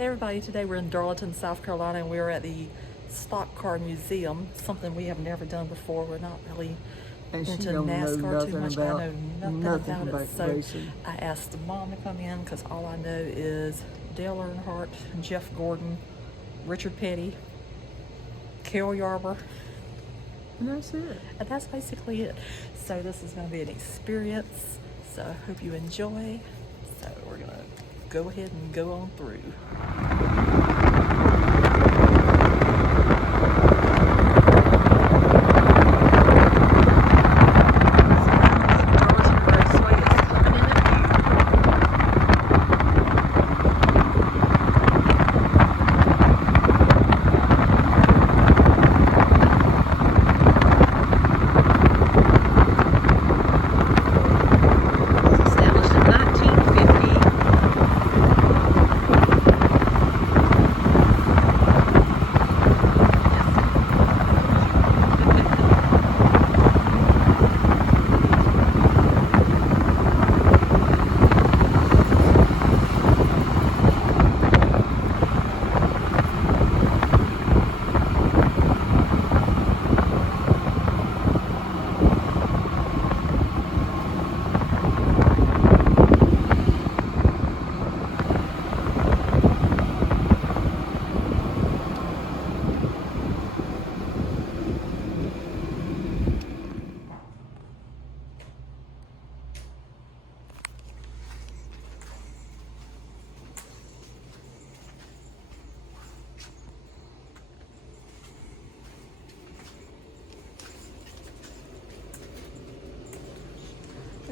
Hey everybody, today we're in Darlington, South Carolina, and we're at the Stock Car Museum, something we have never done before. We're not really into NASCAR too much. I know nothing about it. So racing. I asked Mom to come in because all I know is Dale Earnhardt, Jeff Gordon, Richard Petty, Cale Yarborough. And that's it. And that's basically it. So this is going to be an experience. So I hope you enjoy. So we're going to go ahead and go on through.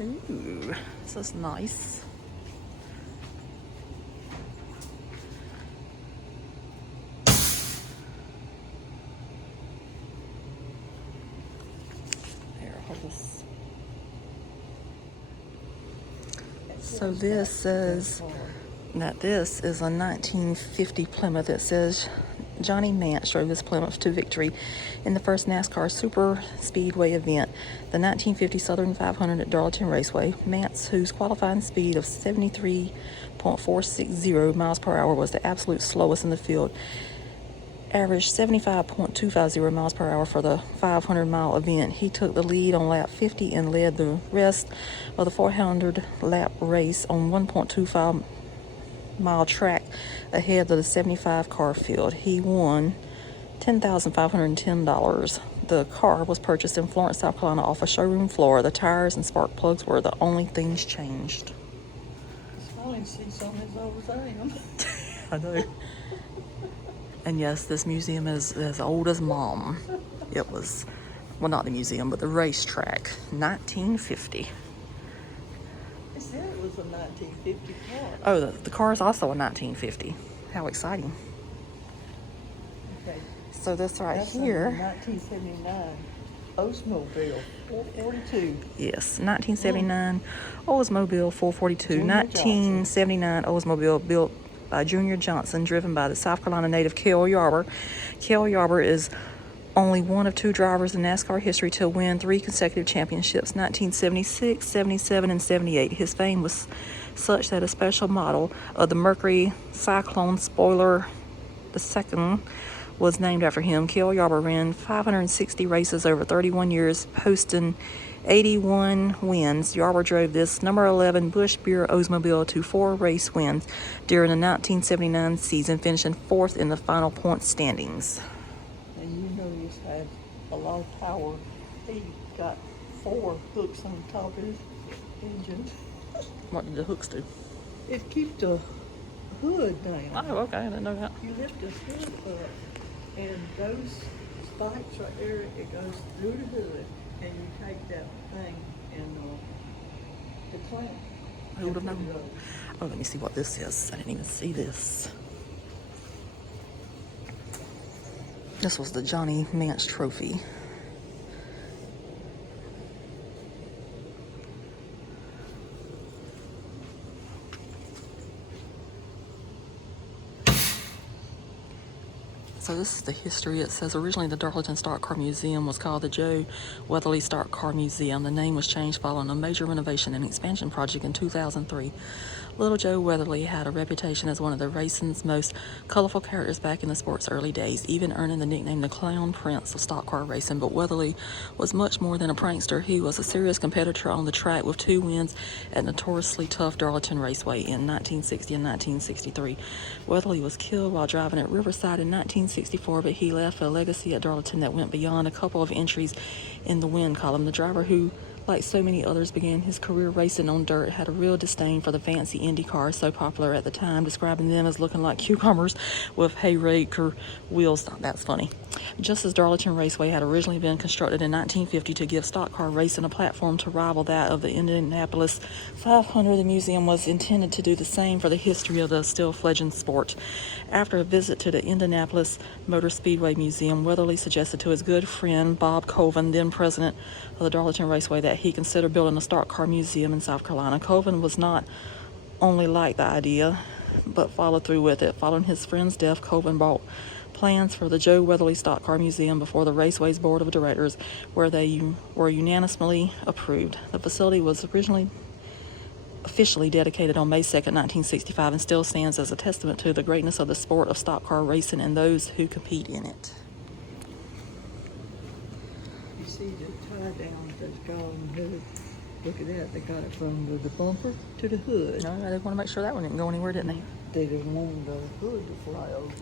Ooh, this is nice. Here, hold this. So this says that this is a 1950 Plymouth. It says Johnny Mance drove this Plymouth to victory in the first NASCAR Super Speedway event, the 1950 Southern 500 at Darlington Raceway. Mance, whose qualifying speed of 73.460 miles per hour was the absolute slowest in the field, averaged 75.250 miles per hour for the 500-mile event. He took the lead on lap 50 and led the rest of the 400-lap race on 1.25-mile track ahead of the 75 car field. He won $10,510. The car was purchased in Florence, South Carolina off a showroom floor. The tires and spark plugs were the only things changed. It's funny to see something as old as I am. I know. And yes, this museum is as old as Mom. It was, well, not the museum, but the racetrack, 1950. They said it was a 1950 car. Oh, the car is also a 1950. How exciting. Okay. So this right That's here. 1979 Oldsmobile 442. Yes, 1979 Oldsmobile 442. Junior 1979 Oldsmobile built by Junior Johnson, driven by the South Carolina native Cale Yarborough. Cale Yarborough is only one of two drivers in NASCAR history to win 3 consecutive championships, 1976, 77, and 78. His fame was such that a special model of the Mercury Cyclone spoiler II was named after him. Cale Yarborough ran 560 races over 31 years, posting 81 wins. Yarborough drove this number 11 Busch Beer Oldsmobile to 4 race wins during the 1979 season, finishing 4th in the final point standings. And you know this has a lot of power. He got 4 hooks on the top of his engine. What did the hooks do? It keeps the hood down. Oh, okay, I didn't know that. You lift the hood up, and those spikes right there, it goes through the hood, and you take that thing and the clamp. Who would have known? Oh, let me see what this is. I didn't even see this. This was the Johnny Mance Trophy. So this is the history. It says originally the Darlington Stock Car Museum was called the Joe Weatherly Stock Car Museum. The name was changed following a major renovation and expansion project in 2003. Little Joe Weatherly had a reputation as one of the racing's most colorful characters back in the sport's early days, even earning the nickname the Clown Prince of stock car racing. But Weatherly was much more than a prankster. He was a serious competitor on the track with 2 wins at notoriously tough Darlington Raceway in 1960 and 1963. Weatherly was killed while driving at Riverside in 1964, but he left a legacy at Darlington that went beyond a couple of entries in the win column. The driver who, like so many others, began his career racing on dirt, had a real disdain for the fancy Indy cars so popular at the time, describing them as looking like cucumbers with hayraker wheels. That's funny. Just as Darlington Raceway had originally been constructed in 1950 to give stock car racing a platform to rival that of the Indianapolis 500, the museum was intended to do the same for the history of the still fledgling sport. After a visit to the Indianapolis Motor Speedway Museum, Weatherly suggested to his good friend Bob Colvin, then president of the Darlington Raceway, that he consider building a stock car museum in South Carolina. Colvin was not only liked the idea, but followed through with it. Following his friend's death, Colvin brought plans for the Joe Weatherly Stock Car Museum before the Raceway's board of directors, where they were unanimously approved. The facility was originally officially dedicated on May 2nd, 1965, and still stands as a testament to the greatness of the sport of stock car racing and those who compete in it. You see the tie down that's got on the hood. Look at that. They got it from the bumper to the hood. No, they want to make sure that one didn't go anywhere, didn't they? They didn't want the hood to fly over.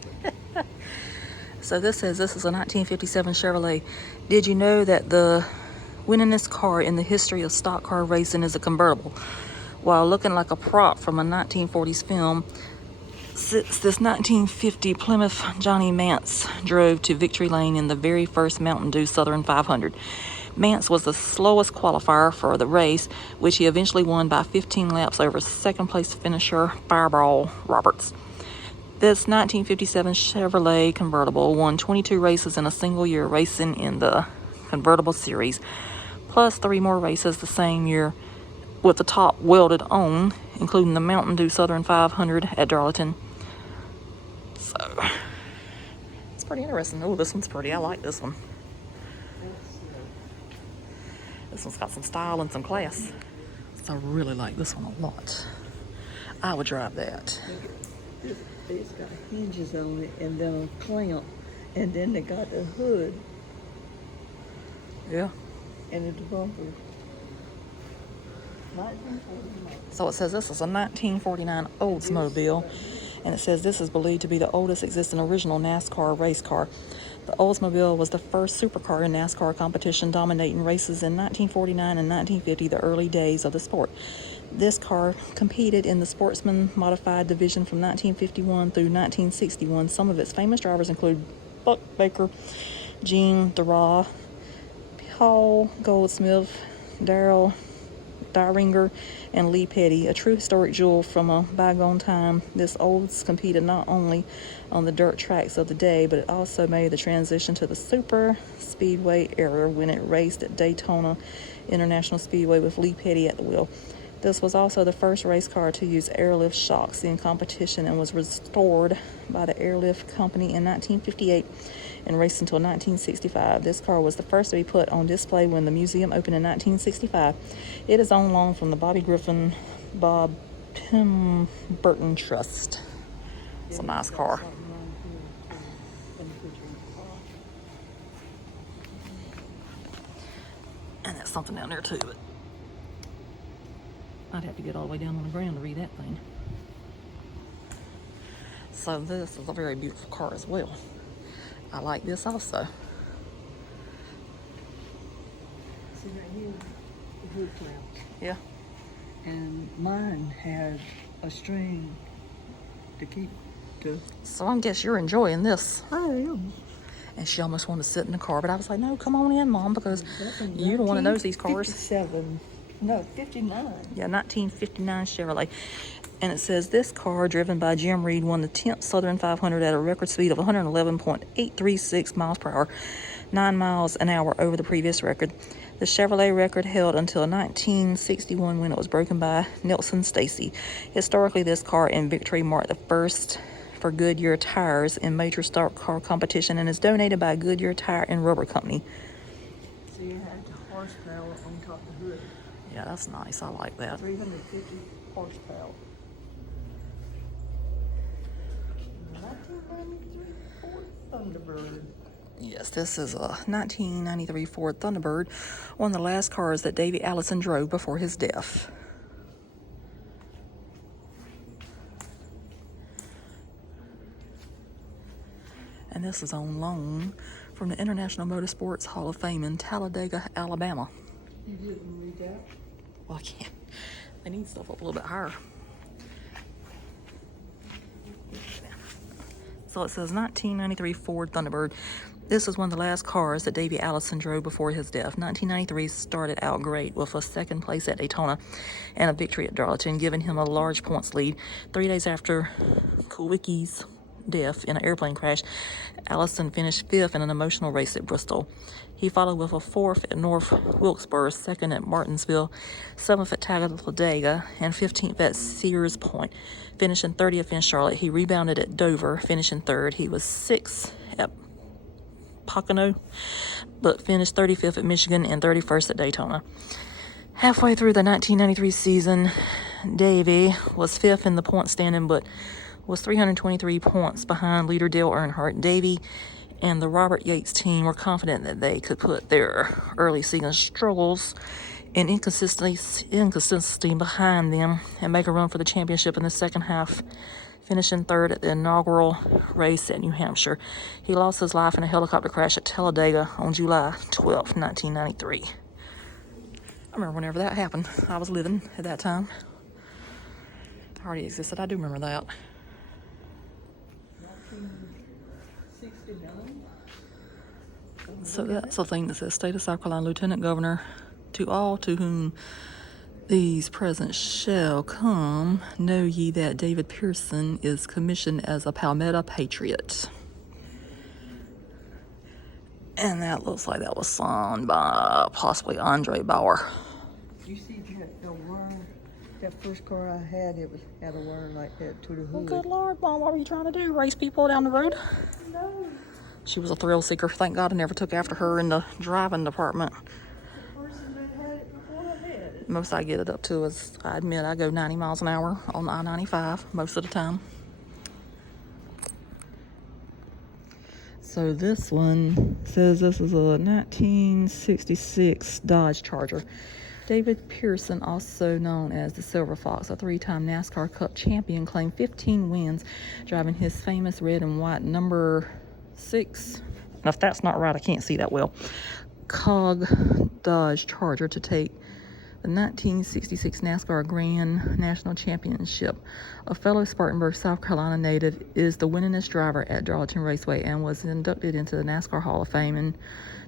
So this says this is a 1957 Chevrolet. Did you know that the winningest car in the history of stock car racing is a convertible? While looking like a prop from a 1940s film, sits this 1950 Plymouth Johnny Mance drove to victory lane in the very first Mountain Dew Southern 500. Mance was the slowest qualifier for the race, which he eventually won by 15 laps over second place finisher Fireball Roberts. This 1957 Chevrolet convertible won 22 races in a single year, racing in the convertible series, plus 3 more races the same year with the top welded on, including the Mountain Dew Southern 500 at Darlington. So, it's pretty interesting. Oh, this one's pretty. I like this one. This one's got some style and some class. So I really like this one a lot. I would drive that. It's got hinges on it and then a clamp, and then they got the hood Yeah. and the bumper. 1949. So it says this is a 1949 Oldsmobile, and it says this is believed to be the oldest existing original NASCAR race car. The Oldsmobile was the first supercar in NASCAR competition, dominating races in 1949 and 1950, the early days of the sport. This car competed in the Sportsman Modified division from 1951 through 1961. Some of its famous drivers include Buck Baker, Gene Dura, Paul Goldsmith, Darrell Diringer, and Lee Petty. A true historic jewel from a bygone time, this Olds competed not only on the dirt tracks of the day, but it also made the transition to the super speedway era when it raced at Daytona International Speedway with Lee Petty at the wheel. This was also the first race car to use airlift shocks in competition and was restored by the Airlift Company in 1958 and raced until 1965. This car was the first to be put on display when the museum opened in 1965. It is on loan from the Bobby Griffin Bob Pemberton Trust. It's a nice car. And there's something down there too, but I'd have to get all the way down on the ground to read that thing. So this is a very beautiful car as well. I like this also. See right here, the hood clamps. Yeah. And mine had a string to keep the... So I guess you're enjoying this. I am. And she almost wanted to sit in the car, but I was like, no, come on in, Mom, because you're the one that knows these cars. 57. No, 59. Yeah, 1959 Chevrolet. And it says this car, driven by Jim Reed, won the 10th Southern 500 at a record speed of 111.836 miles per hour, 9 miles an hour over the previous record. The Chevrolet record held until 1961 when it was broken by Nelson Stacy. Historically, this car in victory marked the first for Goodyear tires in major stock car competition and is donated by Goodyear Tire and Rubber Company. So you had the horsepower on top of the hood. Yeah, that's nice. I like that. 350 horsepower. 1993 Ford Thunderbird. Yes, this is a 1993 Ford Thunderbird, one of the last cars that Davey Allison drove before his death. And this is on loan from the International Motorsports Hall of Fame in Talladega, Alabama. You didn't read that? Well, I can't. I need stuff up a little bit higher. So it says 1993 Ford Thunderbird. This is one of the last cars that Davey Allison drove before his death. 1993 started out great with a second place at Daytona and a victory at Darlington, giving him a large points lead. 3 days after Kulwicki's death in an airplane crash, Allison finished 5th in an emotional race at Bristol. He followed with a 4th at North Wilkesboro, 2nd at Martinsville, 7th at Talladega, and 15th at Sears Point, finishing 30th in Charlotte. He rebounded at Dover, finishing 3rd. He was 6th at Pocono, but finished 35th at Michigan and 31st at Daytona. Halfway through the 1993 season, Davey was 5th in the point standing, but was 323 points behind leader Dale Earnhardt. Davey and the Robert Yates team were confident that they could put their early season struggles and inconsistency behind them and make a run for the championship in the second half, finishing 3rd at the inaugural race at New Hampshire. He lost his life in a helicopter crash at Talladega on July 12, 1993. I remember whenever that happened. I was living at that time. It already existed. I do remember that. 1969. So that's the thing that says, State of South Carolina Lieutenant Governor, to all to whom these presents shall come, know ye that David Pearson is commissioned as a Palmetto Patriot. And that looks like that was signed by possibly Andre Bauer. You see that wire? That first car I had, had a wire like that to the hood. Well, good Lord, Mom, what were you trying to do? Race people down the road? No. She was a thrill seeker. Thank God I never took after her in the driving department. The person that had it before I had it. Most I get it up to is, I admit, I go 90 miles an hour on I-95 most of the time. So this one says this is a 1966 Dodge Charger. David Pearson, also known as the Silver Fox, a 3-time NASCAR Cup champion, claimed 15 wins driving his famous red and white number 6. And if that's not right, I can't see that well. Cog Dodge Charger to take the 1966 NASCAR Grand National Championship. A fellow Spartanburg, South Carolina native, is the winningest driver at Darlington Raceway and was inducted into the NASCAR Hall of Fame in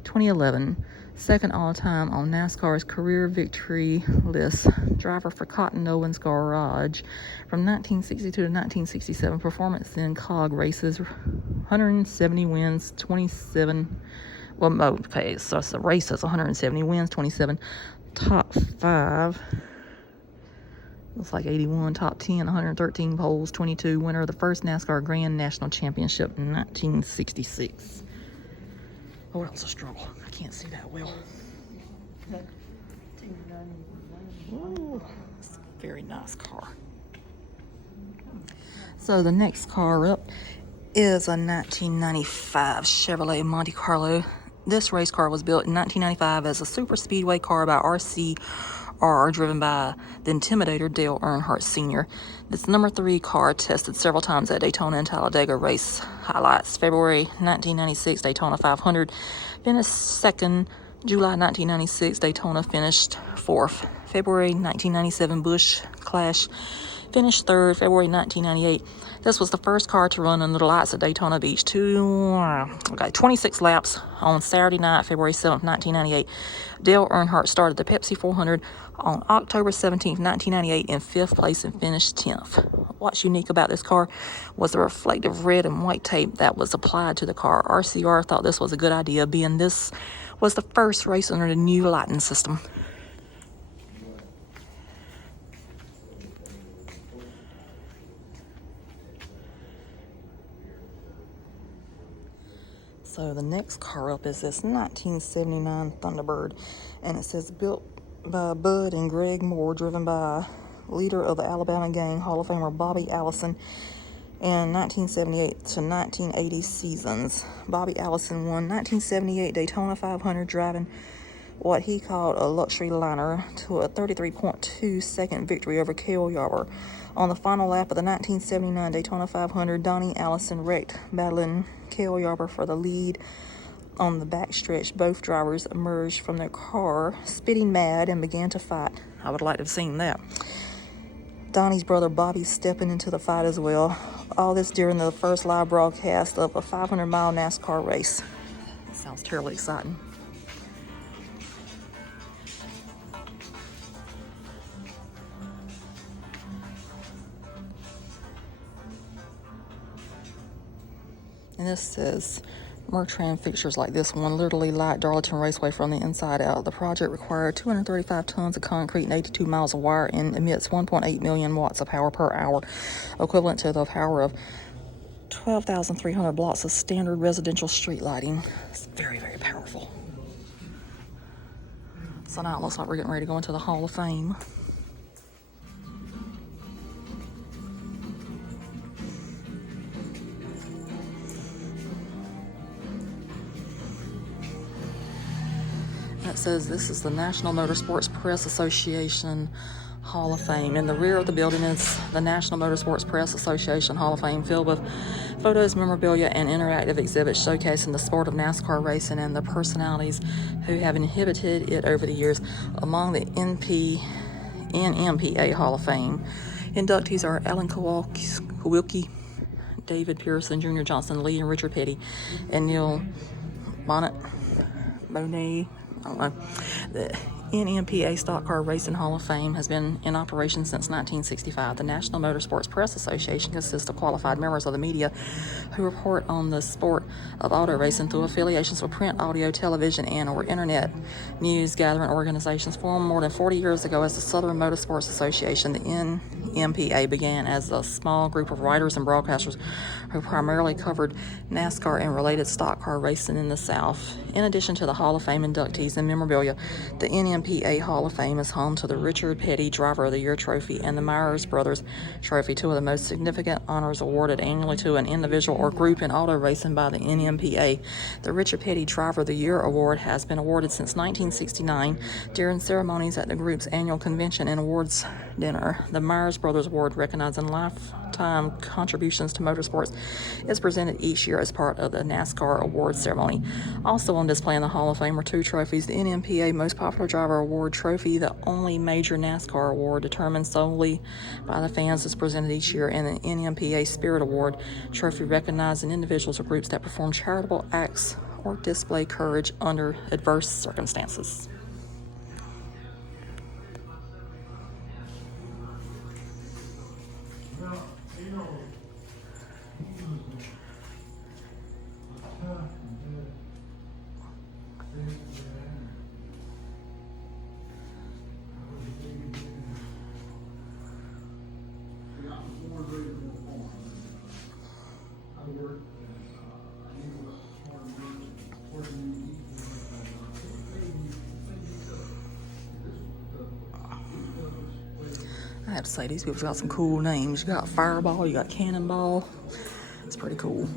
2011. Second all-time on NASCAR's career victory list. Driver for Cotton Owens Garage from 1962 to 1967. Performance in COG races, 170 wins, 27. Well, okay, so it's the races, 170 wins, 27. Top 5. Looks like 81. Top 10, 113 poles, 22. Winner of the first NASCAR Grand National Championship in 1966. Oh, that was a struggle. I can't see that well. Ooh, it's a very nice car. So the next car up is a 1995 Chevrolet Monte Carlo. This race car was built in 1995 as a super speedway car by RCR, driven by the Intimidator Dale Earnhardt Sr. This number 3 car tested several times at Daytona and Talladega race highlights. February 1996 Daytona 500, finished 2nd. July 1996 Daytona, finished 4th. February 1997 Busch Clash, finished 3rd. February 1998. This was the first car to run under the lights at Daytona Beach. 26 laps on Saturday night, February 7th, 1998. Dale Earnhardt started the Pepsi 400 on October 17th, 1998 in 5th place and finished 10th. What's unique about this car was the reflective red and white tape that was applied to the car. RCR thought this was a good idea, being this was the first race under the new lighting system. So the next car up is this 1979 Thunderbird, and it says built by Bud and Greg Moore, driven by leader of the Alabama gang, Hall of Famer Bobby Allison, in 1978 to 1980 seasons. Bobby Allison won 1978 Daytona 500 driving what he called a luxury liner to a 33.2 second victory over Cale Yarborough. On the final lap of the 1979 Daytona 500, Donnie Allison wrecked, battling Cale Yarborough for the lead. On the backstretch, both drivers emerged from their car, spitting mad, and began to fight. I would like to have seen that. Donnie's brother Bobby stepping into the fight as well. All this during the first live broadcast of a 500-mile NASCAR race. That sounds terribly exciting. And this says, Mertran fixtures like this one literally light Darlington Raceway from the inside out. The project required 235 tons of concrete and 82 miles of wire and emits 1.8 million watts of power per hour, equivalent to the power of 12,300 blocks of standard residential street lighting. It's very, very powerful. So now it looks like we're getting ready to go into the Hall of Fame. It says this is the National Motorsports Press Association Hall of Fame. In the rear of the building is the National Motorsports Press Association Hall of Fame, filled with photos, memorabilia, and interactive exhibits showcasing the sport of NASCAR racing and the personalities who have inhabited it over the years. Among the NMPA Hall of Fame inductees are Alan Kowalski, David Pearson, Junior Johnson, Lee and Richard Petty, and Neil Monet. I don't know. The NMPA Stock Car Racing Hall of Fame has been in operation since 1965. The National Motorsports Press Association consists of qualified members of the media who report on the sport of auto racing through affiliations with print, audio, television, and or internet news gathering organizations. Formed more than 40 years ago as the Southern Motorsports Association, the NMPA began as a small group of writers and broadcasters who primarily covered NASCAR and related stock car racing in the South. In addition to the Hall of Fame inductees and memorabilia, the NMPA Hall of Fame is home to the Richard Petty Driver of the Year Trophy and the Myers Brothers Trophy, two of the most significant honors awarded annually to an individual or group in auto racing by the NMPA. The Richard Petty Driver of the Year Award has been awarded since 1969 during ceremonies at the group's annual convention and awards dinner. The Myers Brothers Award, recognizing lifetime contributions to motorsports, is presented each year as part of the NASCAR awards ceremony. Also on display in the Hall of Fame are two trophies: the NMPA Most Popular Driver Award Trophy, the only major NASCAR award determined solely by the fans, is presented each year, and the NMPA Spirit Award Trophy, recognizing individuals or groups that perform charitable acts or display courage under adverse circumstances. I have to say, these people's got some cool names. You got Fireball, you got Cannonball. It's pretty cool.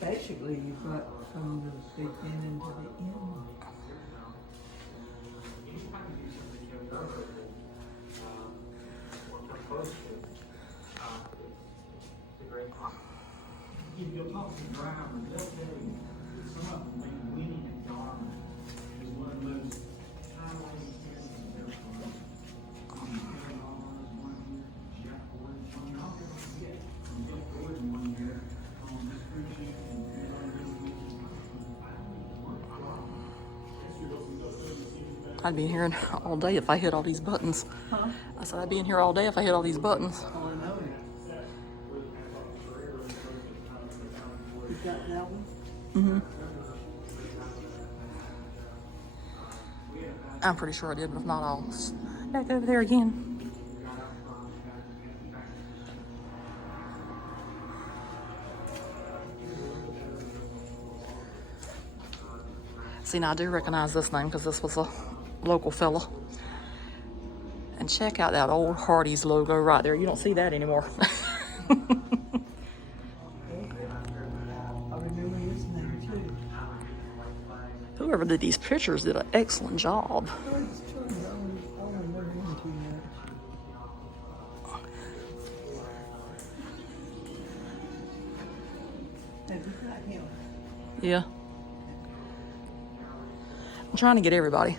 Basically, you've got from the beginning to the end. If you'll talk to drivers, they'll tell you that some of them think winning at Darlington is one of the most highly intensive they're from. Jeff Gordon, one year, I'll never forget, from Jeff Gordon one year on this crew chief and I'd be in here all day if I hit all these buttons. Huh? I said I'd be in here all day if I hit all these buttons. Oh, I know. You got that one? Mm-hmm. I'm pretty sure I did, but if not, I'll back over there again. See, now I do recognize this name because this was a local fella. And check out that old Hardee's logo right there. You don't see that anymore. I remember his name too. Whoever did these pictures did an excellent job. I was trying to only remember him too much. Have you got him? Yeah. I'm trying to get everybody.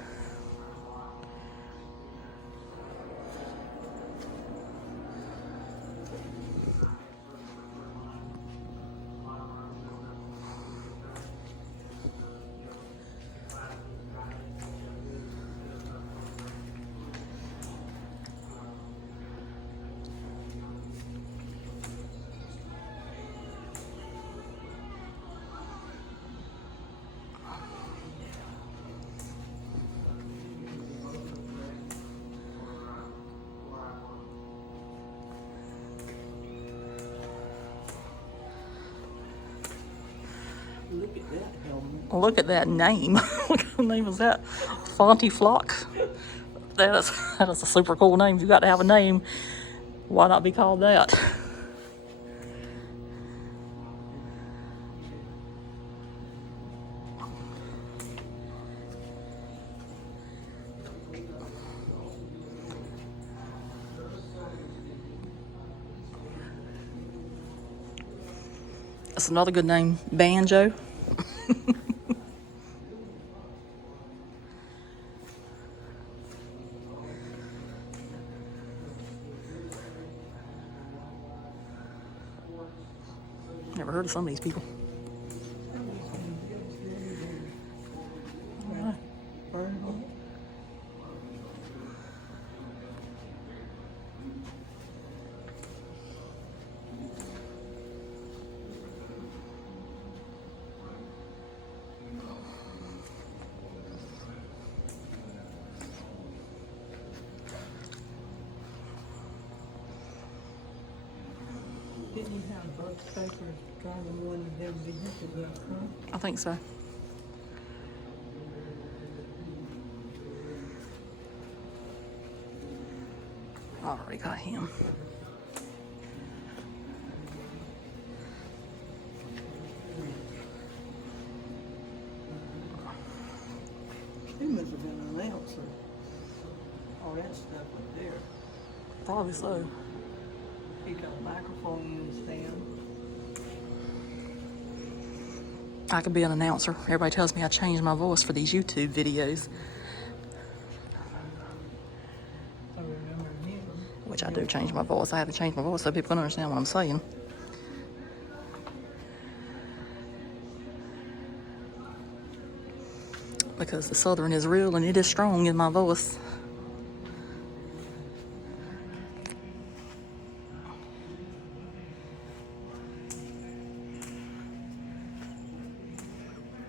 Look at that helmet. Look at that name. What kind of name is that? Pontiac. That is a super cool name. If you got to have a name, why not be called that? That's another good name, Banjo. Never heard of some of these people. Didn't you have both papers driving one of them vehicles, huh? I think so. I already got him. He must have been an announcer. All that stuff up there. Probably so. He got a microphone in his stand. I could be an announcer. Everybody tells me I changed my voice for these YouTube videos, I remember him. which I do change my voice. I have to change my voice so people can understand what I'm saying. Because the Southern is real and it is strong in my voice.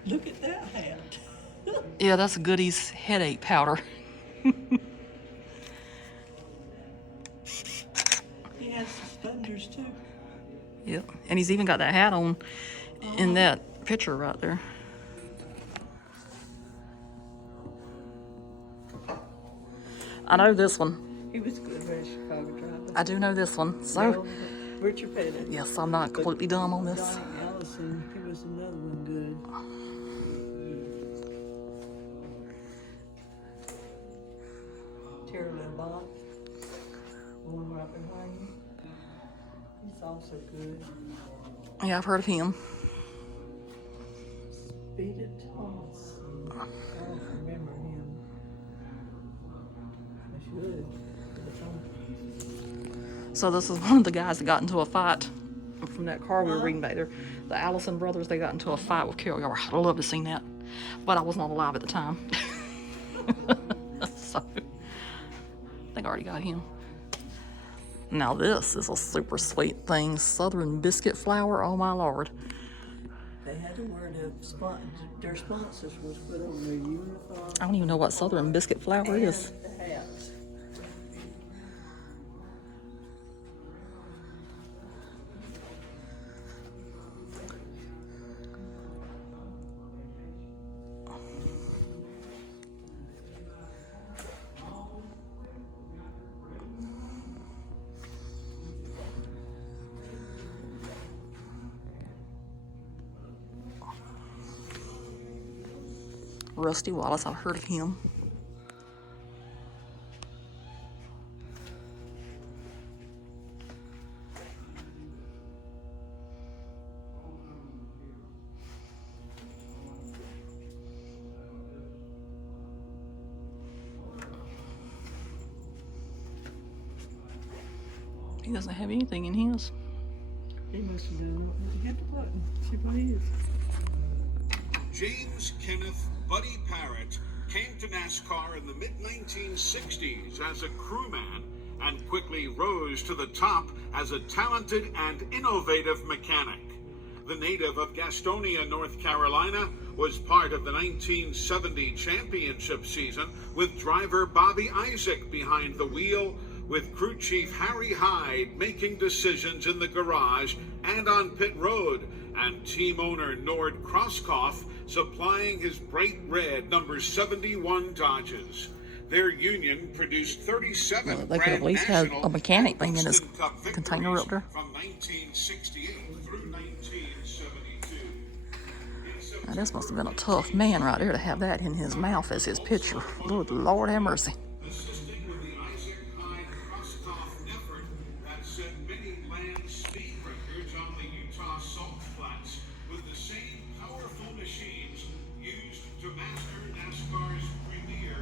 Look at that hat. Yeah, that's Goody's headache powder. He has suspenders too. Yep, and he's even got that hat on in that picture right there. I know this one. He was a good race Chicago driver. I do know this one. So, Well, Richard Pettit. yes, I'm not completely dumb on this. Johnny Allison, he was another one good. Terry LeBlanc, one right behind him. He's also good. Yeah, I've heard of him. Beat it, Thomas. I don't remember him. I should. So this is one of the guys that got into a fight from that car we were reading back there. The Allison brothers, they got into a fight with Carol Yarber. I'd love to have seen that, but I was not alive at the time. So, I think I already got him. Now this is a super sweet thing. Southern biscuit flour, oh my lord. They had to where their sponsors was put on their uniform. I don't even know what Southern biscuit flour is. And the hats. Rusty Wallace, I've heard of him. He doesn't have anything in his. He must have done it. Hit the button. See what he is. James Kenneth Buddy Parrott came to NASCAR in the mid-1960s as a crewman and quickly rose to the top as a talented and innovative mechanic. The native of Gastonia, North Carolina, was part of the 1970 championship season with driver Bobby Isaac behind the wheel, with crew chief Harry Hyde making decisions in the garage and on pit road, and team owner Nord Krauskopf supplying his bright red number 71 Dodges. Their union produced 37 Well, they could at least have a mechanic thing in his container up there. From 1968 through 1972. Now, this must have been a tough man right there to have that in his mouth as his picture. Good Lord have mercy. Assisting with the Isaac Hyde Krauskopf effort that set many land speed records on the Utah salt flats with the same powerful machines used to master NASCAR's premier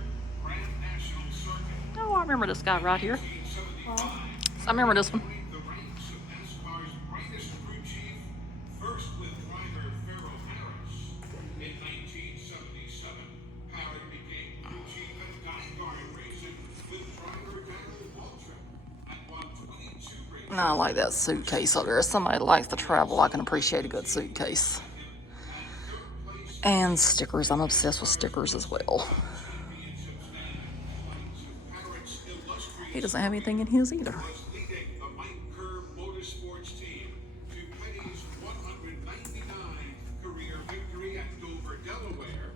Grand National Circuit. Oh, I remember this guy right here. 1975, I remember this one. the ranks of NASCAR's brightest crew chief, first with driver Pharaoh Harris. In 1977, Parrott became crew chief at Darlington Raceway with driver Darrell Waltrip and won 22 races. No, I like that suitcase up there. If somebody likes to travel, I can appreciate a good suitcase. And stickers. I'm obsessed with stickers as well. He doesn't have anything in his either. Was leading the Mike Kerr Motorsports team to Petty's 199th career victory at Dover, Delaware,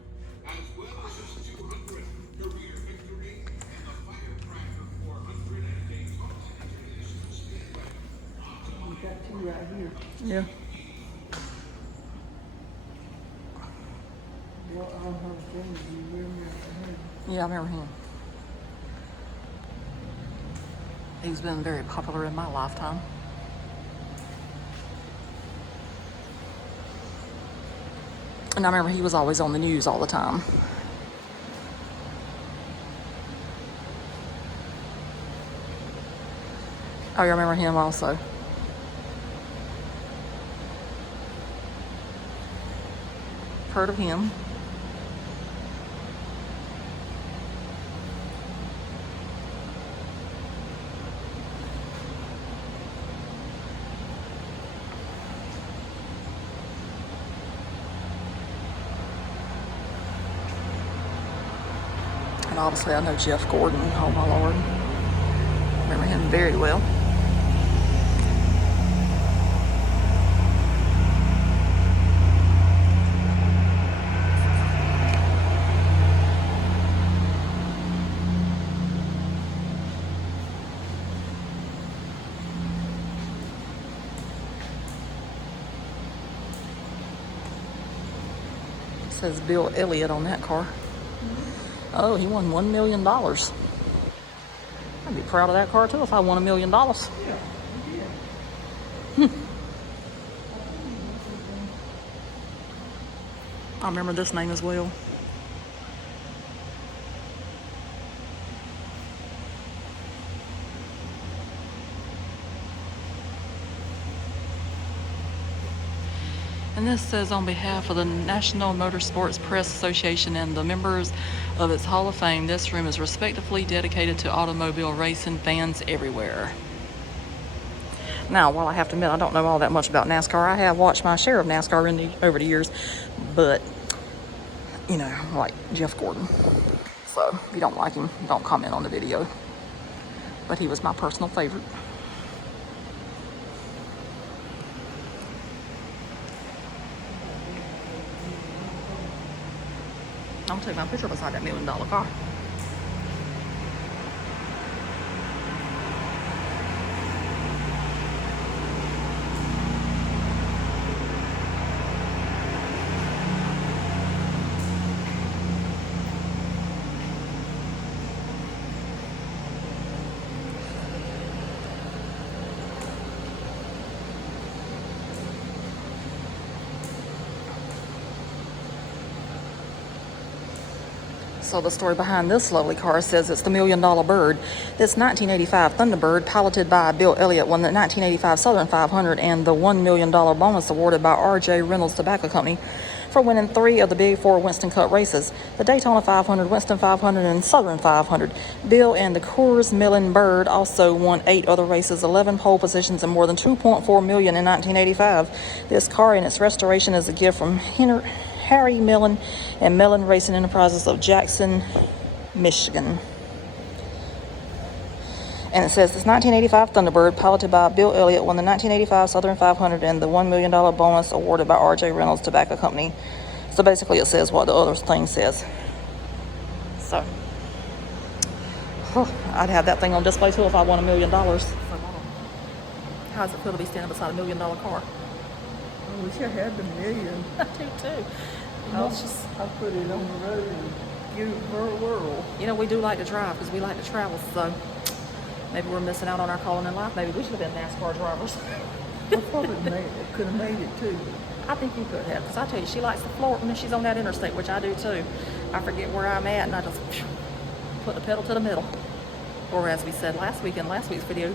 as well as his 200th career victory in the Firecracker 400 at Daytona International Speedway. We got two right here. Yeah. Well, I don't have things you remember. Yeah, I remember him. He's been very popular in my lifetime. And I remember he was always on the news all the time. Oh, you remember him also. Heard of him. And obviously I know Jeff Gordon, oh my Lord. Remember him very well. It says Bill Elliott on that car. Oh, he won $1 million. I'd be proud of that car too if I won $1 million. I remember this name as well. And this says, on behalf of the National Motorsports Press Association and the members of its Hall of Fame, this room is respectfully dedicated to automobile racing fans everywhere. Now, while I have to admit I don't know all that much about NASCAR, I have watched my share of NASCAR over the years, but, you know, like Jeff Gordon. So, if you don't like him, don't comment on the video. But he was my personal favorite. I'm gonna take my picture beside that $1 million car. So the story behind this lovely car says it's the $1 million bird. This 1985 Thunderbird, piloted by Bill Elliott, won the 1985 Southern 500 and the $1 million bonus awarded by R.J. Reynolds Tobacco Company for winning 3 of the Big Four Winston Cup races: the Daytona 500, Winston 500, and Southern 500. Bill and the Coors Millen Bird also won 8 other races, 11 pole positions, and more than $2.4 million in 1985. This car and its restoration is a gift from Harry Millen and Millen Racing Enterprises of Jackson, Michigan. And it says this 1985 Thunderbird, piloted by Bill Elliott, won the 1985 Southern 500 and the $1 million bonus awarded by R.J. Reynolds Tobacco Company. So basically it says what the other thing says. So, I'd have that thing on display too if I won $1 million. How does it feel to be standing beside $1 million car? I wish I had the million. I do too. I'll put it on the road and give it for a whirl. You know, we do like to drive because we like to travel, so maybe we're missing out on our calling in life. Maybe we should have been NASCAR drivers. I probably could have made it too. I think you could have, because I tell you, she likes to flirt when she's on that interstate, which I do too. I forget where I'm at, and I just put the pedal to the middle. Or as we said last week in last week's video,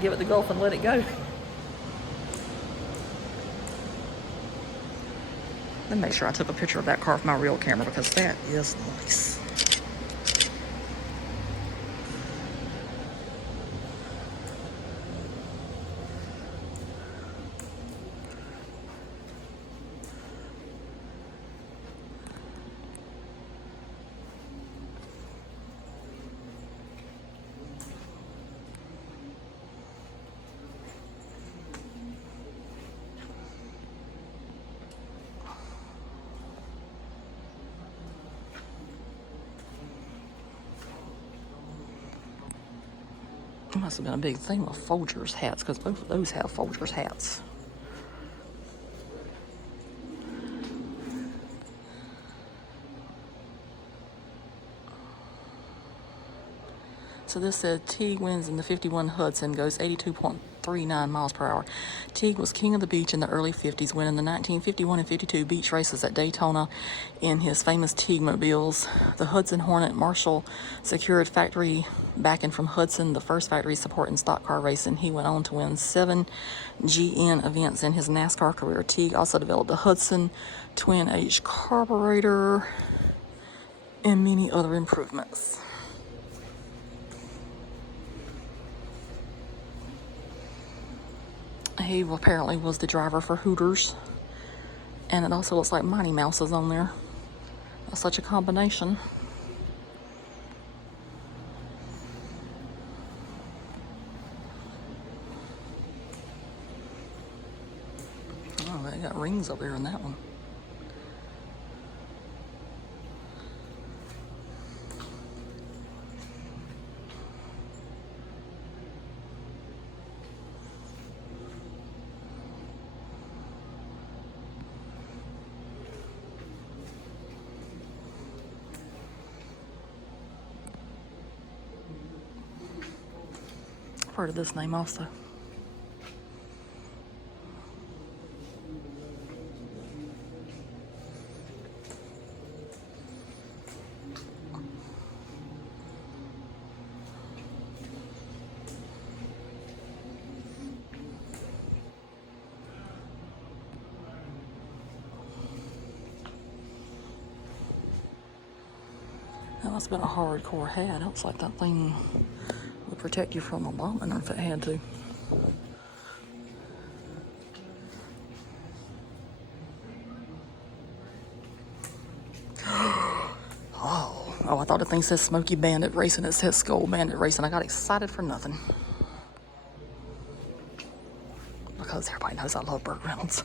give it the Gulf and let it go. Let me make sure I took a picture of that car with my real camera, because that is nice. It must have been a big thing with Folgers hats, because both of those have Folgers hats. So this said Teague wins in the 51 Hudson, goes 82.39 miles per hour. Teague was king of the beach in the early 50s, winning the 1951 and 52 beach races at Daytona in his famous Teague mobiles. The Hudson Hornet Marshall secured factory backing from Hudson, the first factory supporting stock car racing. He went on to win 7 GN events in his NASCAR career. Teague also developed the Hudson Twin H carburetor and many other improvements. He apparently was the driver for Hooters, and it also looks like Mighty Mouse is on there. That's such a combination. Oh, they got rings up there in that one. Heard of this name also. That must have been a hardcore hat. It looks like that thing would protect you from a bombing if it had to. Oh, I thought the thing said Smoky Bandit Racing. It says Skull Bandit Racing. I got excited for nothing. Because everybody knows I love Burt Reynolds.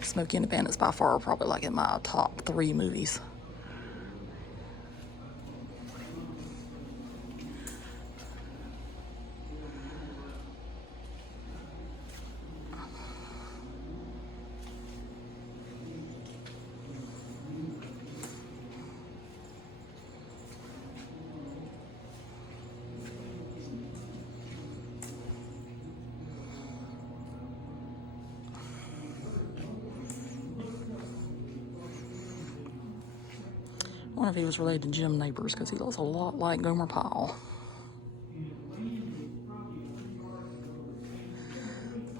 Smokey and the Bandit's by far probably like in my top 3 movies. I wonder if he was related to Jim Neighbors, because he looks a lot like Gomer Pyle.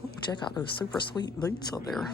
Ooh, check out those super sweet boots up there.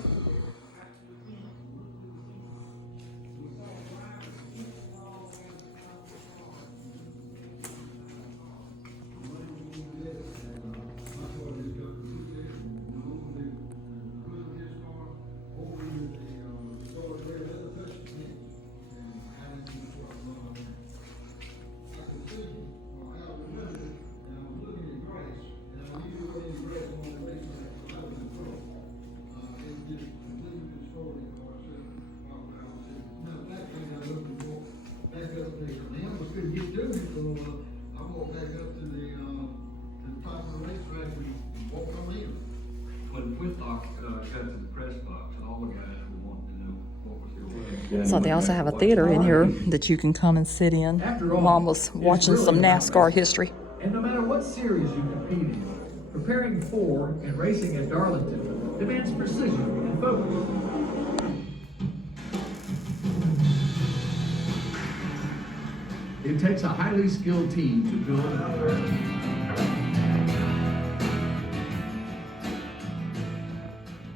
So they also have a theater in here that you can come and sit in. Mom was watching some NASCAR history. And no matter what series you compete in, preparing for and racing at Darlington demands precision and focus. It takes a highly skilled team to build a car.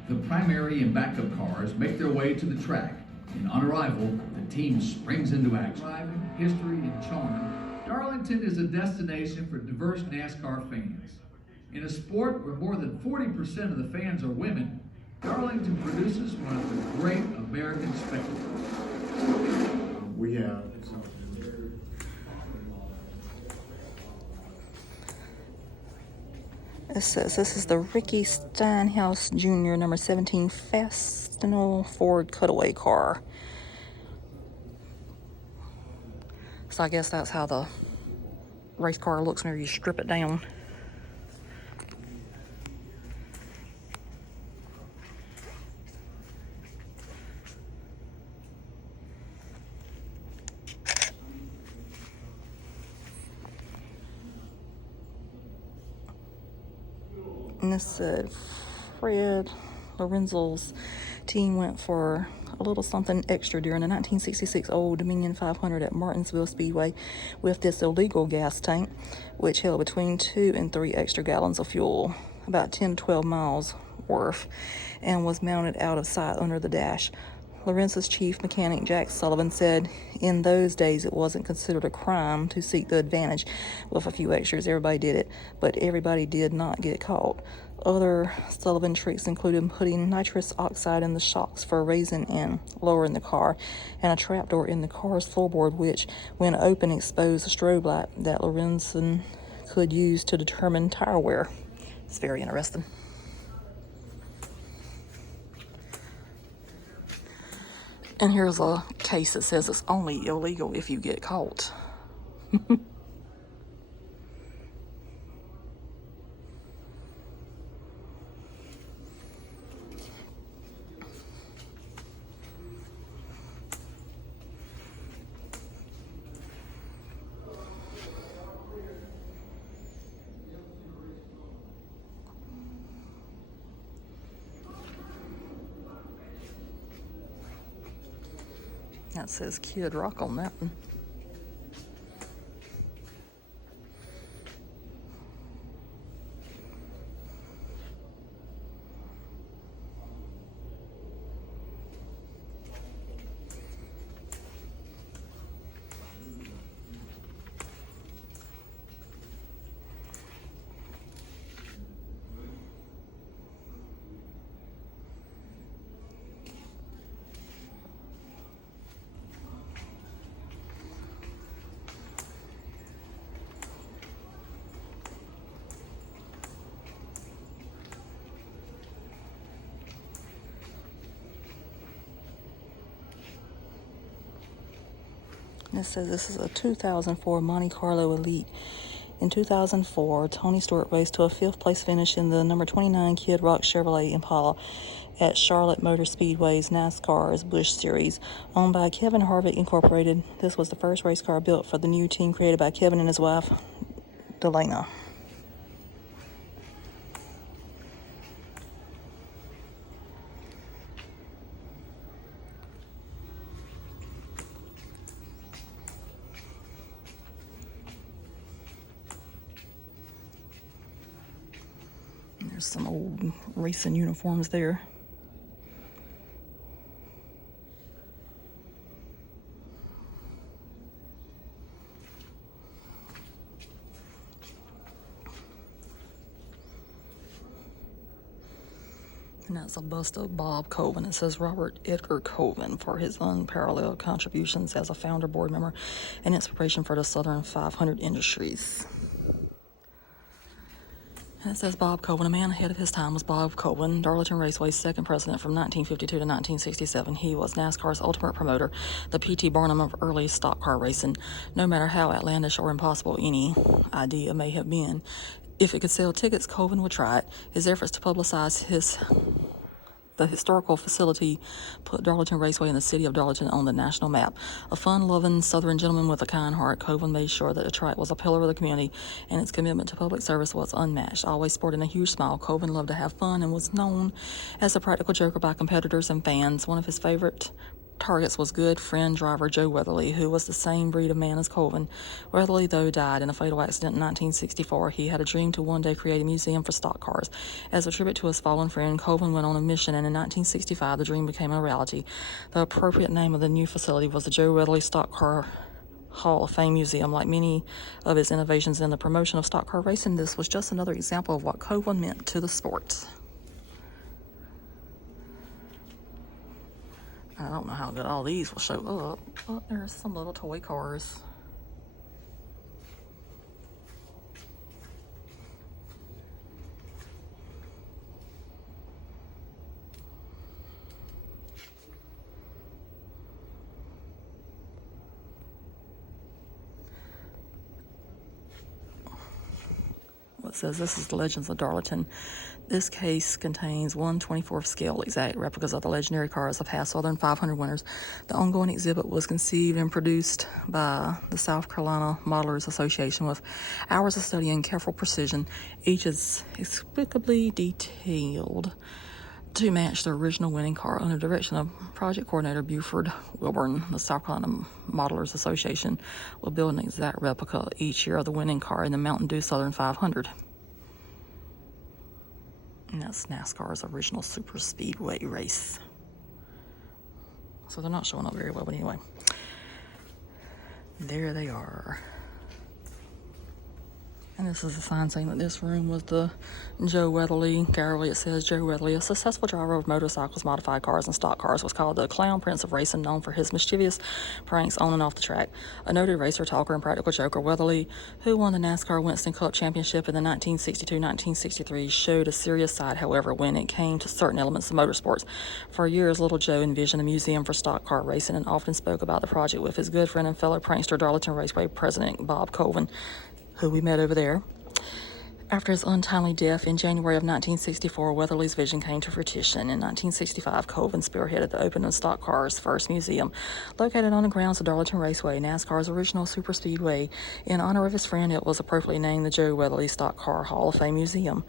The primary and backup cars make their way to the track. And on arrival, the team springs into action. Driving, history, and charm, Darlington is a destination for diverse NASCAR fans. In a sport where more than 40% of the fans are women, Darlington produces one of the great American spectacles. We have It says this is the Ricky Steinhaus Jr. number 17 Fastenal Ford cutaway car. So I guess that's how the race car looks whenever you strip it down. And this said Fred Lorenzel's team went for a little something extra during the 1966 Old Dominion 500 at Martinsville Speedway with this illegal gas tank, which held between 2 and 3 extra gallons of fuel, about 10 to 12 miles worth, and was mounted out of sight under the dash. Lorenzo's chief mechanic, Jack Sullivan, said in those days it wasn't considered a crime to seek the advantage with a few extras. Everybody did it, but everybody did not get caught. Other Sullivan tricks included putting nitrous oxide in the shocks for raising and lowering the car, and a trapdoor in the car's floorboard which, when open, exposed a strobe light that Lorenzo could use to determine tire wear. It's very interesting. And here's a case that says it's only illegal if you get caught. That says Kid Rock on that one. It says this is a 2004 Monte Carlo Elite. In 2004, Tony Stewart raced to a 5th place finish in the number 29 Kid Rock Chevrolet Impala at Charlotte Motor Speedway's NASCAR's Busch Series, owned by Kevin Harvick Incorporated. This was the first race car built for the new team created by Kevin and his wife, Delana. There's some old racing uniforms there. And that's a bust of Bob Coven. It says Robert Edgar Coven for his unparalleled contributions as a founder, board member, and inspiration for the Southern 500 Industries. And it says Bob Coven, a man ahead of his time, was Bob Coven, Darlington Raceway's second president from 1952 to 1967. He was NASCAR's ultimate promoter, the P.T. Barnum of early stock car racing. No matter how outlandish or impossible any idea may have been, if it could sell tickets, Coven would try it. His efforts to publicize the historical facility put Darlington Raceway in the city of Darlington on the national map. A fun-loving Southern gentleman with a kind heart, Coven made sure that the track was a pillar of the community, and its commitment to public service was unmatched. Always sporting a huge smile, Coven loved to have fun and was known as a practical joker by competitors and fans. One of his favorite targets was good friend driver Joe Weatherly, who was the same breed of man as Coven. Weatherly, though, died in a fatal accident in 1964. He had a dream to one day create a museum for stock cars. As a tribute to his fallen friend, Coven went on a mission, and in 1965 the dream became a reality. The appropriate name of the new facility was the Joe Weatherly Stock Car Hall of Fame Museum. Like many of his innovations in the promotion of stock car racing, this was just another example of what Coven meant to the sport. I don't know how good all these will show up, but there's some little toy cars. It says this is the Legends of Darlington. This case contains 1/24th scale exact replicas of the legendary cars of past Southern 500 winners. The ongoing exhibit was conceived and produced by the South Carolina Modelers Association with hours of study and careful precision. Each is explicably detailed to match the original winning car under the direction of project coordinator Buford Wilburn. The South Carolina Modelers Association will build an exact replica each year of the winning car in the Mountain Dew Southern 500. And that's NASCAR's original super speedway race. So they're not showing up very well, but anyway. There they are. And this is a sign saying that this room was the Joe Weatherly gallery. It says Joe Weatherly, a successful driver of motorcycles, modified cars, and stock cars, was called the Clown Prince of Racing, known for his mischievous pranks on and off the track. A noted racer, talker, and practical joker, Weatherly, who won the NASCAR Winston Cup Championship in the 1962-1963, showed a serious side, however, when it came to certain elements of motorsports. For years, Little Joe envisioned a museum for stock car racing and often spoke about the project with his good friend and fellow prankster, Darlington Raceway President Bob Coven, who we met over there. After his untimely death in January of 1964, Weatherly's vision came to fruition. In 1965, Coven spearheaded the opening of stock cars' first museum, located on the grounds of Darlington Raceway, NASCAR's original superspeedway. In honor of his friend, it was appropriately named the Joe Weatherly Stock Car Hall of Fame Museum.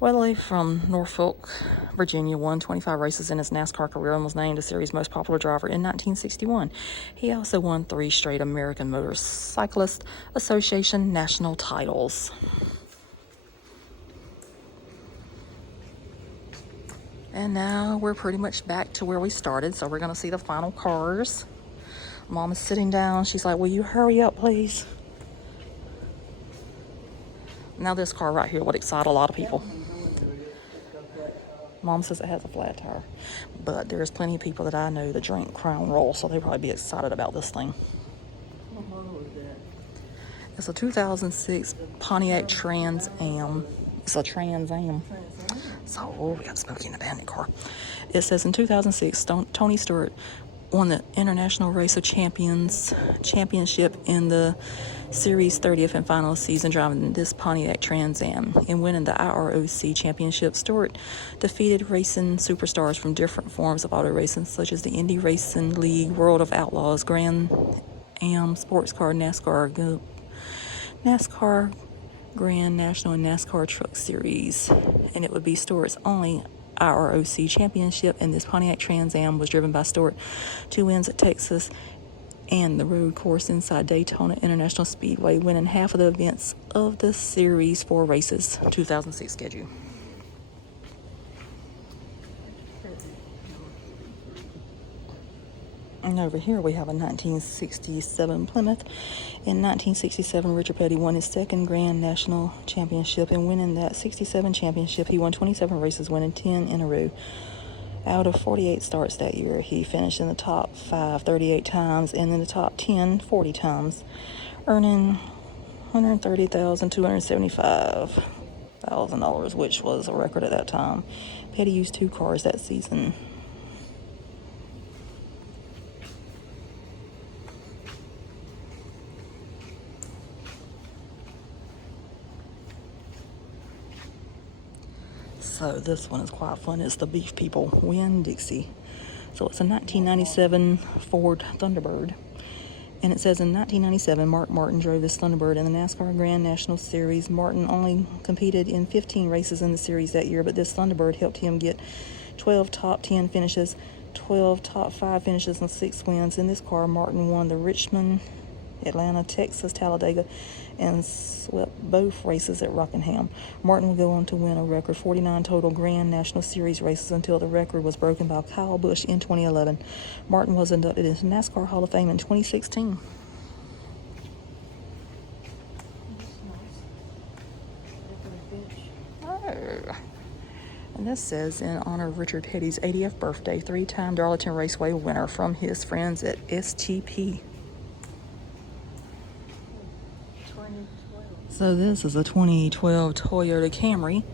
Weatherly, from Norfolk, Virginia, won 25 races in his NASCAR career and was named the series' most popular driver in 1961. He also won 3 straight American Motorcyclist Association national titles. And now we're pretty much back to where we started, so we're going to see the final cars. Mom is sitting down. She's like, will you hurry up, please? Now this car right here would excite a lot of people. Mom says it has a flat tire, but there's plenty of people that I know that drink Crown Royal, so they'd probably be excited about this thing. What model is that? It's a 2006 Pontiac Trans Am. It's a Trans Am. So, we got Smokey in the Bandit car. It says in 2006, Tony Stewart won the International Race of Champions championship in the Series 30th and final season driving this Pontiac Trans Am. In winning the IROC championship, Stewart defeated racing superstars from different forms of auto racing, such as the Indy Racing League, World of Outlaws, Grand Am, Sports Car, NASCAR Grand National, and NASCAR Truck Series. And it would be Stewart's only IROC championship, and this Pontiac Trans Am was driven by Stewart. 2 wins at Texas and the road course inside Daytona International Speedway, winning half of the events of the Series 4 races 2006 schedule. And over here we have a 1967 Plymouth. In 1967, Richard Petty won his second Grand National Championship, and winning that 67 championship, he won 27 races, winning 10 in a row. Out of 48 starts that year, he finished in the top 5 38 times and in the top 10 40 times, earning $130,275,000, which was a record at that time. Petty used 2 cars that season. So this one is quite fun. It's the Beef People Winn-Dixie. So it's a 1997 Ford Thunderbird. And it says in 1997, Mark Martin drove this Thunderbird in the NASCAR Grand National Series. Martin only competed in 15 races in the series that year, but this Thunderbird helped him get 12 top 10 finishes, 12 top 5 finishes, and 6 wins. In this car, Martin won the Richmond, Atlanta, Texas, Talladega, and swept both races at Rockingham. Martin would go on to win a record 49 total Grand National Series races until the record was broken by Kyle Busch in 2011. Martin was inducted into NASCAR Hall of Fame in 2016. Oh. And this says, in honor of Richard Petty's 80th birthday, 3-time Darlington Raceway winner, from his friends at STP. So this is a 2012 Toyota Camry,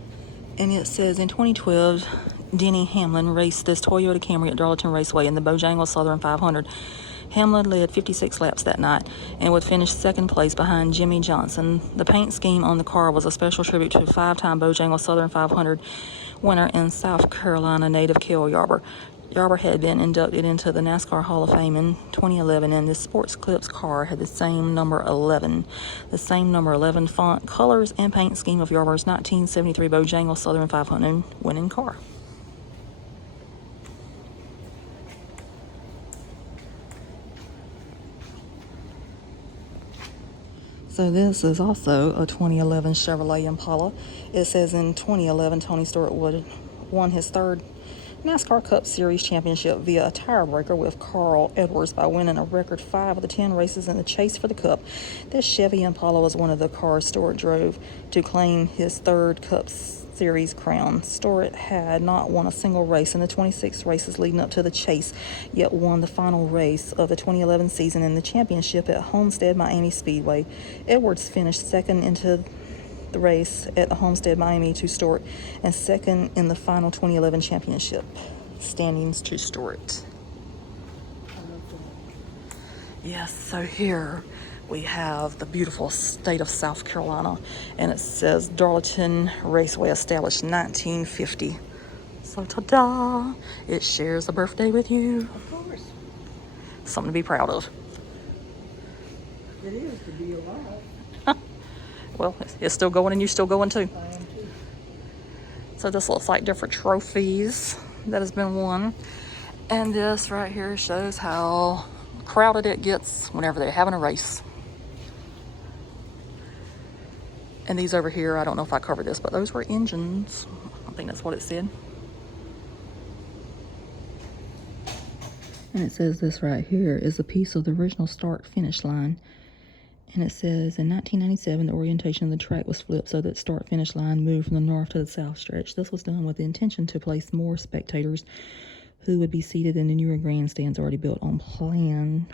and it says in 2012, Denny Hamlin raced this Toyota Camry at Darlington Raceway in the Bojangles Southern 500. Hamlin led 56 laps that night and would finish second place behind Jimmy Johnson. The paint scheme on the car was a special tribute to 5-time Bojangles Southern 500 winner and South Carolina native Cale Yarborough. Yarborough had been inducted into the NASCAR Hall of Fame in 2011, and this Sports Clips car had the same number 11. The same number 11 font, colors, and paint scheme of Yarborough's 1973 Bojangles Southern 500 winning car. So this is also a 2011 Chevrolet Impala. It says in 2011, Tony Stewart won his 3rd NASCAR Cup Series championship via a tire breaker with Carl Edwards by winning a record 5 of the 10 races in the chase for the Cup. This Chevy Impala was one of the cars Stewart drove to claim his 3rd Cup Series crown. Stewart had not won a single race in the 26 races leading up to the chase, yet won the final race of the 2011 season in the championship at Homestead Miami Speedway. Edwards finished second into the race at the Homestead Miami to Stewart, and second in the final 2011 championship standings to Stewart. Yes, so here we have the beautiful state of South Carolina, and it says Darlington Raceway established 1950. So ta-da! It shares a birthday with you. Of course. Something to be proud of. It is to be alive. Well, it's still going and you're still going too. I am too. So this looks like different trophies that has been won. And this right here shows how crowded it gets whenever they're having a race. And these over here, I don't know if I covered this, but those were engines. I think that's what it said. And it says this right here is a piece of the original start-finish line. And it says, in 1997, the orientation of the track was flipped so that start-finish line moved from the north to the south stretch. This was done with the intention to place more spectators who would be seated in the newer grandstands already built on planned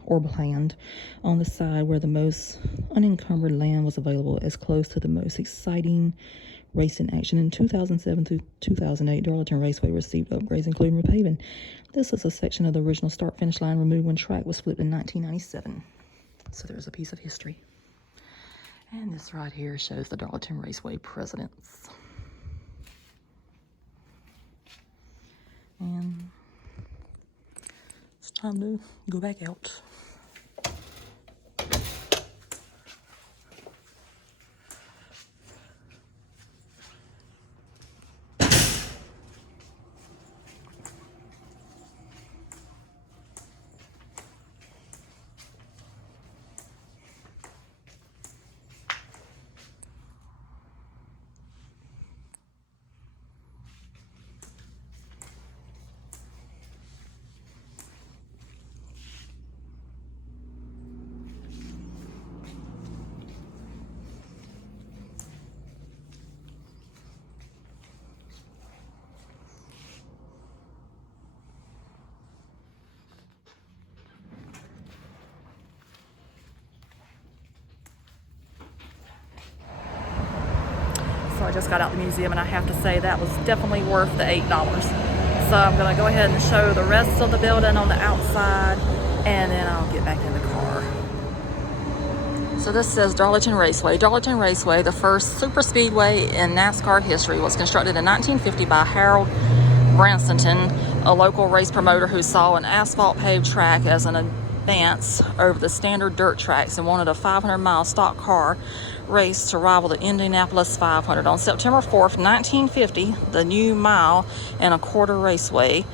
on the side where the most unencumbered land was available, as close to the most exciting racing action. In 2007 through 2008, Darlington Raceway received upgrades, including repaving. This is a section of the original start-finish line removed when track was flipped in 1997. So there's a piece of history. And this right here shows the Darlington Raceway presidents. And it's time to go back out. So I just got out the museum, and I have to say that was definitely worth the $8. So I'm gonna go ahead and show the rest of the building on the outside, and then I'll get back in the car. So this says Darlington Raceway. Darlington Raceway, the first super speedway in NASCAR history, was constructed in 1950 by Harold Branston, a local race promoter who saw an asphalt paved track as an advance over the standard dirt tracks and wanted a 500-mile stock car race to rival the Indianapolis 500. On September 4th, 1950, the new mile-and-a-quarter raceway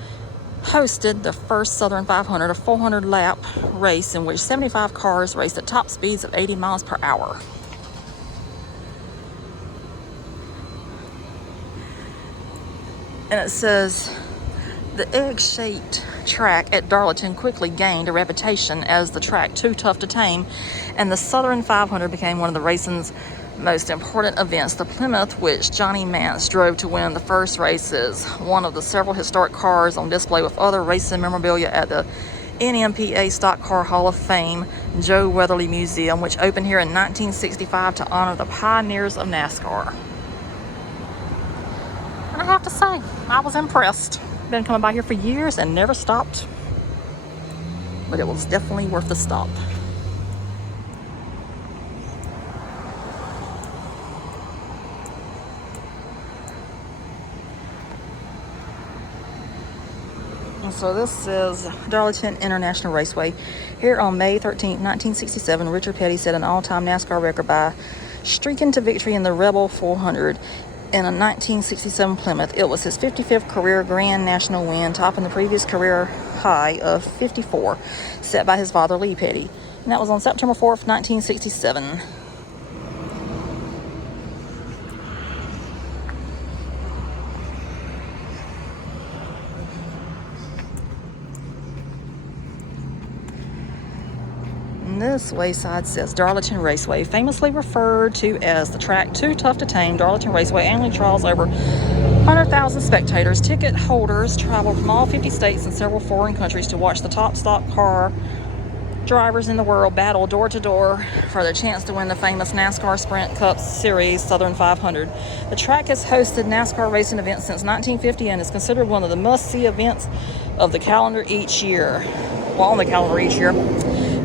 hosted the first Southern 500, a 400-lap race in which 75 cars raced at top speeds of 80 miles per hour. And it says, the egg-shaped track at Darlington quickly gained a reputation as the track too tough to tame, and the Southern 500 became one of the racing's most important events. The Plymouth, which Johnny Mance drove to win the first race, is one of the several historic cars on display with other racing memorabilia at the NMPA Stock Car Hall of Fame Joe Weatherly Museum, which opened here in 1965 to honor the pioneers of NASCAR. And I have to say, I was impressed. Been coming by here for years and never stopped, but it was definitely worth the stop. And so this is Darlington International Raceway. Here on May 13, 1967, Richard Petty set an all-time NASCAR record by streaking to victory in the Rebel 400 in a 1967 Plymouth. It was his 55th career Grand National win, topping the previous career high of 54, set by his father, Lee Petty. And that was on September 4th, 1967. This wayside says Darlington Raceway, famously referred to as the track too tough to tame. Darlington Raceway annually draws over 100,000 spectators. Ticket holders travel from all 50 states and several foreign countries to watch the top stock car drivers in the world battle door to door for their chance to win the famous NASCAR Sprint Cup Series Southern 500. The track has hosted NASCAR racing events since 1950 and is considered one of the must-see events of the calendar each year. Well, on the calendar each year.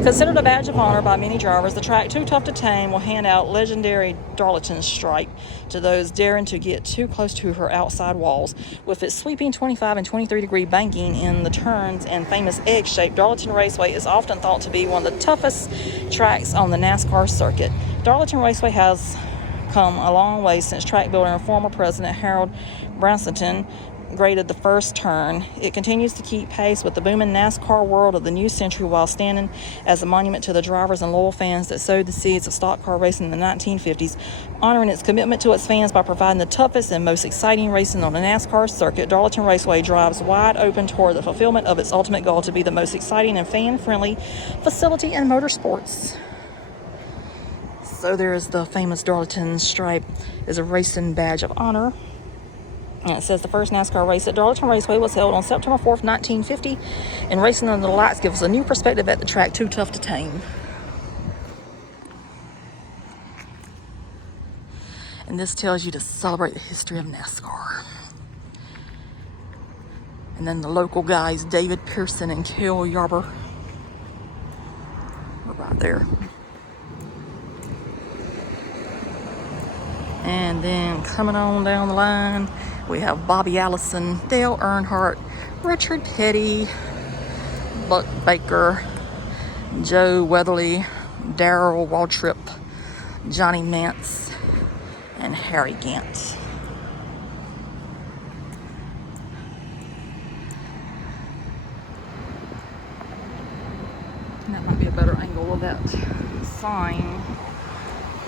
Considered a badge of honor by many drivers, the track Too Tough to Tame will hand out legendary Darlington stripe to those daring to get too close to her outside walls. With its sweeping 25 and 23-degree banking in the turns and famous egg shape, Darlington Raceway is often thought to be one of the toughest tracks on the NASCAR circuit. Darlington Raceway has come a long way since track builder and former president Harold Branston graded the first turn. It continues to keep pace with the booming NASCAR world of the new century while standing as a monument to the drivers and loyal fans that sowed the seeds of stock car racing in the 1950s, honoring its commitment to its fans by providing the toughest and most exciting racing on the NASCAR circuit. Darlington Raceway drives wide open toward the fulfillment of its ultimate goal to be the most exciting and fan-friendly facility in motorsports. So there is the famous Darlington stripe as a racing badge of honor. And it says the first NASCAR race at Darlington Raceway was held on September 4th, 1950, and racing under the lights gives us a new perspective at the track Too Tough to Tame. And this tells you to celebrate the history of NASCAR. And then the local guys, David Pearson and Cale Yarber, are right there. And then coming on down the line, we have Bobby Allison, Dale Earnhardt, Richard Petty, Buck Baker, Joe Weatherly, Darrell Waltrip, Johnny Mance, and Harry Gant. And that might be a better angle of that sign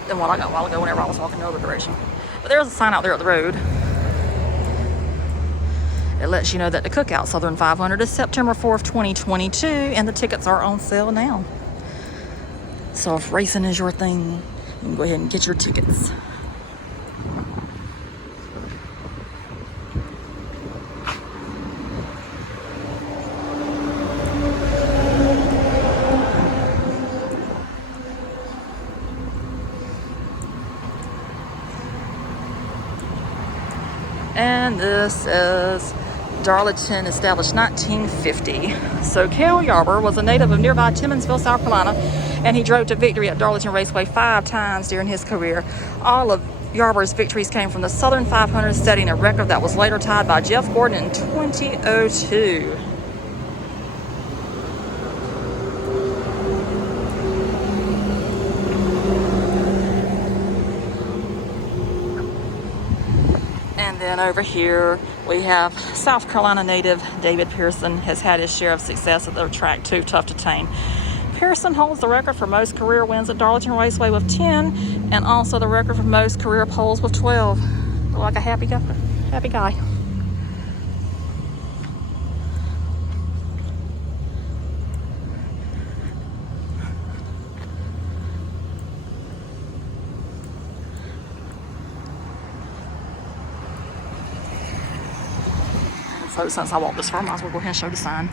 than what I got a while ago whenever I was walking the other direction. But there's a sign out there at the road. It lets you know that the Cookout Southern 500 is September 4th, 2022, and the tickets are on sale now. So if racing is your thing, you can go ahead and get your tickets. And this is Darlington, established 1950. So Cale Yarber was a native of nearby Timmonsville, South Carolina, and he drove to victory at Darlington Raceway 5 times during his career. All of Yarber's victories came from the Southern 500, setting a record that was later tied by Jeff Gordon in 2002. And then over here we have South Carolina native David Pearson has had his share of success at the track too tough to tame. Pearson holds the record for most career wins at Darlington Raceway with 10, and also the record for most career poles with 12. Look like a happy guy. So since I walked this far, I might as well go ahead and show the sign.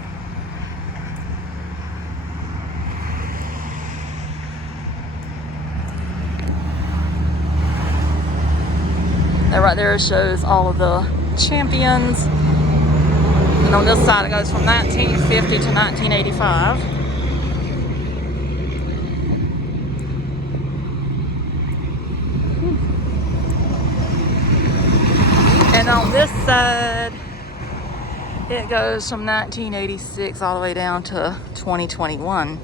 That right there shows all of the champions. And on this side it goes from 1950 to 1985. And on this side it goes from 1986 all the way down to 2021.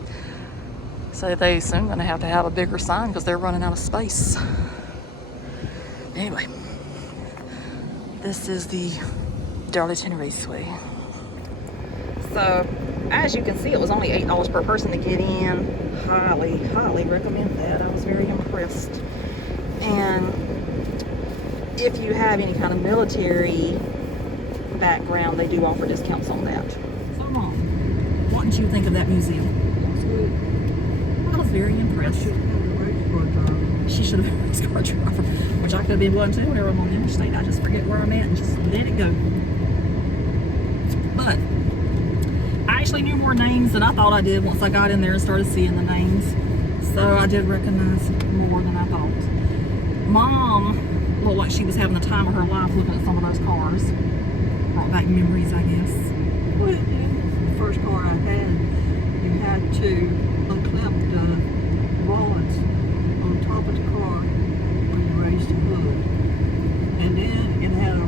So they soon going to have a bigger sign because they're running out of space. Anyway, this is the Darlington Raceway. So as you can see, it was only $8 per person to get in. Highly recommend that. I was very impressed. And if you have any kind of military background, they do offer discounts on that. So Mom, what did you think of that museum? I was very impressed. She should have been a race car driver, which I could have been one too whenever I'm on the interstate. I just forget where I'm at and just let it go. But I actually knew more names than I thought I did once I got in there and started seeing the names. So I did recognize more than I thought. Mom looked like she was having the time of her life looking at some of those cars. Brought back memories, I guess. Well, the first car I had, you had to unclip the rods on top of the car when you raised the hood. And then it had a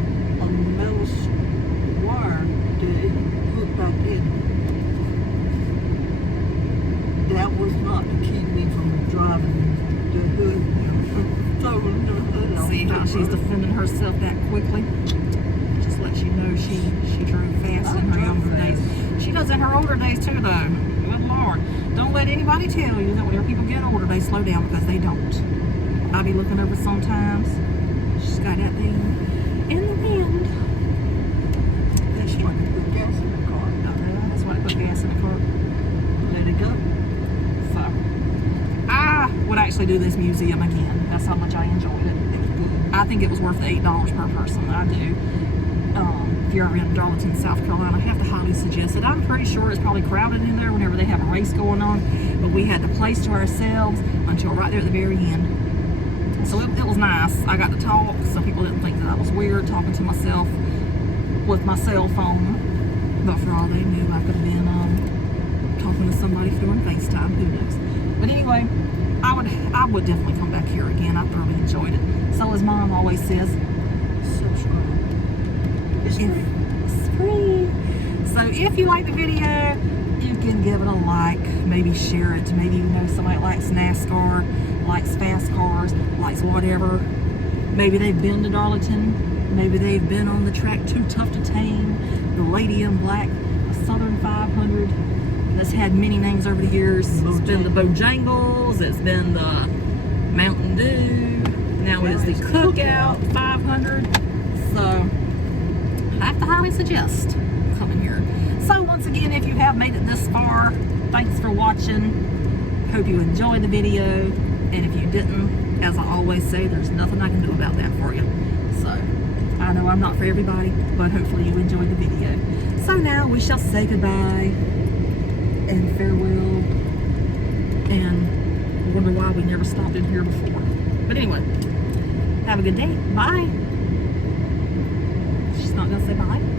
metal wire to hook back in. That was not to keep me from driving the hood. Throwing the hood off. See how she's defending herself that quickly? Just lets you know she drove fast in her younger days. She does in her older days too, though. Good Lord. Don't let anybody tell you that whenever people get older, they slow down, because they don't. I be looking over sometimes. She's got that thing in the wind. That's why they put gas in the car. That's why they put gas in the car. Let it go. So, I would actually do this museum again. That's how much I enjoyed it. I think it was worth the $8 per person. I do. If you're in Darlington, South Carolina, I have to highly suggest it. I'm pretty sure it's probably crowded in there whenever they have a race going on, but we had the place to ourselves until right there at the very end. So it was nice. I got to talk, so people didn't think that I was weird talking to myself with my cell phone. But for all they knew, I could have been talking to somebody doing FaceTime. Who knows? But anyway, I would definitely come back here again. I thoroughly enjoyed it. So as Mom always says, Subscribe. It's free. it's free. So if you like the video, you can give it a like, maybe share it. Maybe you know somebody likes NASCAR, likes fast cars, likes whatever. Maybe they've been to Darlington. Maybe they've been on the track Too Tough to Tame, the Lady in Black, a Southern 500 that's had many names over the years. It's been the Bojangles, it's been the Mountain Dew, now it is the Cookout 500. So I have to highly suggest coming here. So once again, if you have made it this far, thanks for watching. Hope you enjoyed the video. And if you didn't, as I always say, there's nothing I can do about that for you. So I know I'm not for everybody, but hopefully you enjoyed the video. So now we shall say goodbye and farewell and wonder why we never stopped in here before. But anyway, have a good day. Bye. She's not gonna say bye.